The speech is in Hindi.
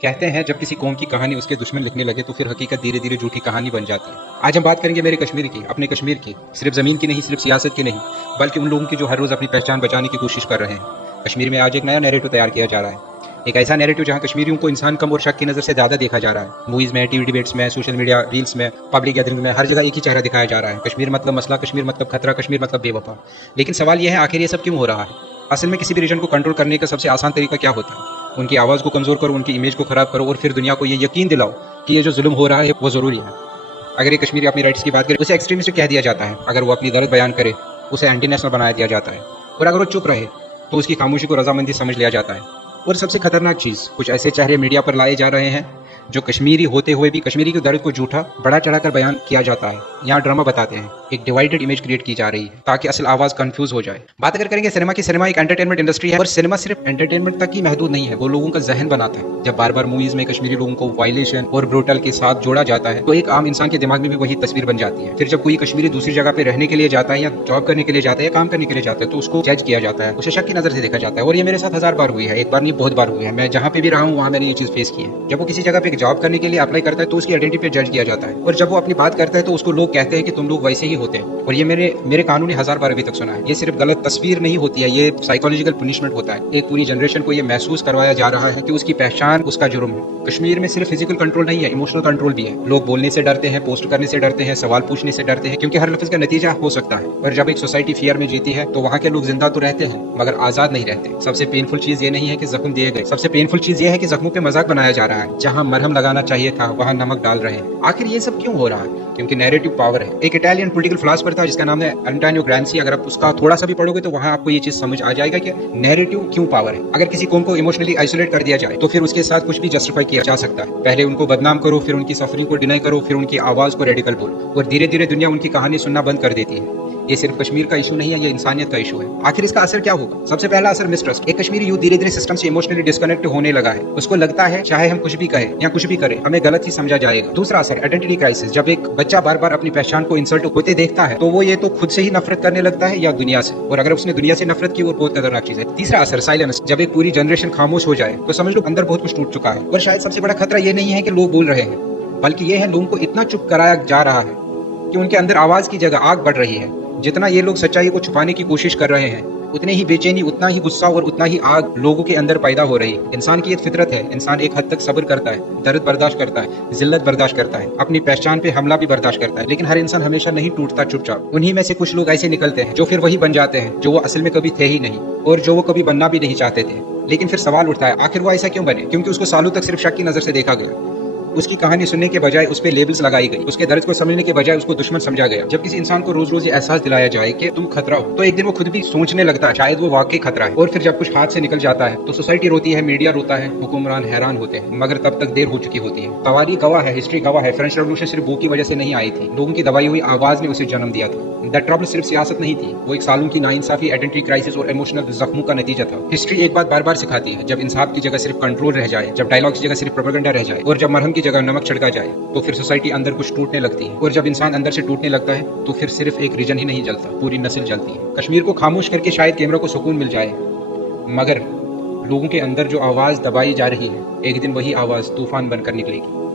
कहते हैं जब किसी कौम की कहानी उसके दुश्मन लिखने लगे तो फिर हकीकत धीरे धीरे झूठी कहानी बन जाती है। आज हम बात करेंगे मेरे कश्मीर की, अपने कश्मीर की, सिर्फ ज़मीन की नहीं, सिर्फ सियासत की नहीं, बल्कि उन लोगों की जो हर रोज़ अपनी पहचान बचाने की कोशिश कर रहे हैं। कश्मीर में आज एक नया नैरेटिव तैयार किया जा रहा है, एक ऐसा नैरेटिव जहां कश्मीरियों को इंसान कम और शक की नज़र से ज़्यादा देखा जा रहा है। मूवीज़ में, टीवी डिबेट्स में, सोशल मीडिया रील्स में, पब्लिक गैदरिंग में, हर जगह एक ही चेहरा दिखाया जा रहा है। कश्मीर मतलब मसला, कश्मीर मतलब खतरा, कश्मीर मतलब बेवफा। लेकिन सवाल यह है, आखिर ये सब क्यों हो रहा है? असल में किसी भी रीजन को कंट्रोल करने का सबसे आसान तरीका क्या होता है? उनकी आवाज़ को कमज़ोर करो, उनकी इमेज को ख़राब करो और फिर दुनिया को ये यकीन दिलाओ कि ये जो जुल्म हो रहा है वो ज़रूरी है। अगर एक कश्मीरी अपनी राइट्स की बात करे उसे एक्सट्रीमिस्ट कह दिया जाता है, अगर वो अपनी दर्द बयान करे उसे एंटी नेशनल बनाया दिया जाता है, और अगर वो चुप रहे तो उसकी खामोशी को रजामंदी समझ लिया जाता है। और सबसे खतरनाक चीज़, कुछ ऐसे चेहरे मीडिया पर लाए जा रहे हैं जो कश्मीरी होते हुए भी कश्मीरी के दर्द को झूठा बढ़ा चढ़ाकर बयान किया जाता है। यहाँ ड्रामा बताते हैं, एक डिवाइडेड इमेज क्रिएट की जा रही है ताकि असल आवाज़ कंफ्यूज हो जाए। बात अगर करेंगे सिनेमा की, सिनेमा एक एंटरटेनमेंट इंडस्ट्री है और सिनेमा सिर्फ एंटरटेनमेंट तक ही महदूद नहीं है, वो लोगों का जहन बनाता है। जब बार बार मूवीज में कश्मीरी लोगों को वायलेशन और ब्रूटल के साथ जोड़ा जाता है तो एक आम इंसान के दिमाग में भी वही तस्वीर बन जाती है। फिर जब कोई कश्मीरी दूसरी जगह पे रहने के लिए जाता है या जॉब करने के लिए जाता है या काम करने के लिए जाता है तो उसको जज किया जाता है, उसे शक की नजर से देखा जाता है। और ये मेरे साथ 1000 बार हुई है, एक बार नहीं बहुत बार हुई है। मैं जहाँ पे भी रहा हूँ वहाँ मैंने ये चीज फेस की है। जब वो किसी जगह पे जॉब करने के लिए अप्लाई करता है तो उसकी आइडेंटिटी पे जज किया जाता है, और जब वो अपनी बात करता है तो उसको लोग कहते हैं कि तुम लोग वैसे ही होते हैं। और ये मेरे कानून ने 1000 बार अभी तक सुना है। ये सिर्फ गलत तस्वीर नहीं होती है, ये साइकोलॉजिकल पनिशमेंट होता है। एक पूरी जनरेशन को ये महसूस करवाया जा रहा है कि उसकी पहचान उसका जुर्म है। कश्मीर में सिर्फ फिजिकल कंट्रोल नहीं है, इमोशनल कंट्रोल भी है। लोग बोलने से डरते हैं, पोस्ट करने से डरते हैं, सवाल पूछने से डरते हैं, क्योंकि हर लफ्ज का नतीजा हो सकता है। और जब एक सोसाइटी फियर में जीती है तो वहाँ के लोग जिंदा तो रहते हैं मगर आजाद नहीं रहते। सबसे पेनफुल चीज ये नहीं है कि जख्म दिए गए, सबसे पेनफुल चीज ये है कि जख्मों पे मजाक बनाया जा रहा है। जहाँ मरहम लगाना चाहिए था वहाँ नमक डाल रहे हैं। आखिर ये सब क्यों हो रहा है? क्योंकि नैरेटिव पावर है। एक इटालियन पॉलिटिकल फिलोसोफर था जिसका नाम है एंटोनियो ग्राम्सी। अगर आप उसका थोड़ा सा भी पढ़ोगे तो वहाँ आपको ये चीज समझ आ जाएगा कि नैरेटिव क्यों पावर है। अगर किसी कौम को इमोशनली आइसोलेट कर दिया जाए तो फिर उसके साथ कुछ भी जस्टिफाई किया जा सकता है। पहले उनको बदनाम करो, फिर उनकी सफरिंग को डिनाई करो, फिर उनकी आवाज को रेडिकल बोलो, और धीरे धीरे दुनिया उनकी कहानी सुनना बंद कर देती है। ये सिर्फ कश्मीर का इशू नहीं है, ये इंसानियत का इशू है। आखिर इसका असर क्या होगा? सबसे पहला असर मिसट्रस्ट। एक कश्मीरी यूथ धीरे धीरे सिस्टम से इमोशनली डिस्कनेक्ट होने लगा है। उसको लगता है चाहे हम कुछ भी कहें या कुछ भी करें हमें गलत ही समझा जाएगा। दूसरा असर आइडेंटिटी क्राइसिस। जब एक बच्चा बार बार अपनी पहचान को इंसल्ट होते देखता है तो वो ये तो खुद से ही नफरत करने लगता है या दुनिया से, और अगर उसने दुनिया से नफरत की वो बहुत खतरनाक चीज है। तीसरा असर साइलेंस। जब एक पूरी जनरेशन खामोश हो जाए तो समझ लो अंदर बहुत कुछ टूट चुका है। और शायद सबसे बड़ा खतरा ये नहीं है कि लोग बोल रहे हैं, बल्कि ये है लोगों को इतना चुप कराया जा रहा है कि उनके अंदर आवाज की जगह आग बढ़ रही है। जितना ये लोग सच्चाई को छुपाने की कोशिश कर रहे हैं उतने ही बेचैनी, उतना ही गुस्सा और उतना ही आग लोगों के अंदर पैदा हो रही है। इंसान की एक फितरत है, इंसान एक हद तक सब्र करता है, दर्द बर्दाश्त करता है, जिल्लत बर्दाश्त करता है, अपनी पहचान पे हमला भी बर्दाश्त करता है। लेकिन हर इंसान हमेशा नहीं टूटता चुपचाप। उन्हीं में से कुछ लोग ऐसे निकलते हैं जो फिर वही बन जाते हैं जो वो असल में कभी थे ही नहीं, और जो वो कभी बनना भी नहीं चाहते थे। लेकिन फिर सवाल उठता है, आखिर वो ऐसा क्यों बने? क्योंकि उसको सालों तक सिर्फ शक की नजर से देखा गया। उसकी कहानी सुनने के बजाय उस पे लेबल्स लगाई गई, उसके दर्द को समझने के बजाय उसको दुश्मन समझा गया। जब किसी इंसान को रोज रोज ये एहसास दिलाया जाए कि तुम खतरा हो तो एक दिन वो खुद भी सोचने लगता है शायद वो वाकई खतरा है। और फिर जब कुछ हाथ से निकल जाता है तो सोसाइटी रोती है, मीडिया रोता है, हुक्मरान हैरान होते हैं, मगर तब तक देर हो चुकी होती है। तवारीख गवाह है, हिस्ट्री गवाह है, फ्रेंच रेवोल्यूशन सिर्फ वो की वजह से नहीं आई थी, लोगों की दबाई हुई आवाज ने उसे जन्म दिया था। दैट ट्रबल सिर्फ सियासत नहीं थी, वो एक सालों की नाइंसाफी, आइडेंटिटी क्राइसिस और इमोशनल जख्मों का नतीजा था। हिस्ट्री एक बात बार बार सिखाती है, जब इंसाफ की जगह सिर्फ कंट्रोल रह जाए, जब डायलॉग की जगह सिर्फ प्रोपेगेंडा रह जाए, और जब मरहम की जगह नमक छिड़का जाए तो फिर सोसाइटी अंदर कुछ टूटने लगती है। और जब इंसान अंदर से टूटने लगता है तो फिर सिर्फ एक रीजन ही नहीं जलता, पूरी नस्ल जलती है। कश्मीर को खामोश करके शायद कैमरा को सुकून मिल जाए, मगर लोगों के अंदर जो आवाज दबाई जा रही है एक दिन वही आवाज तूफान बनकर निकलेगी।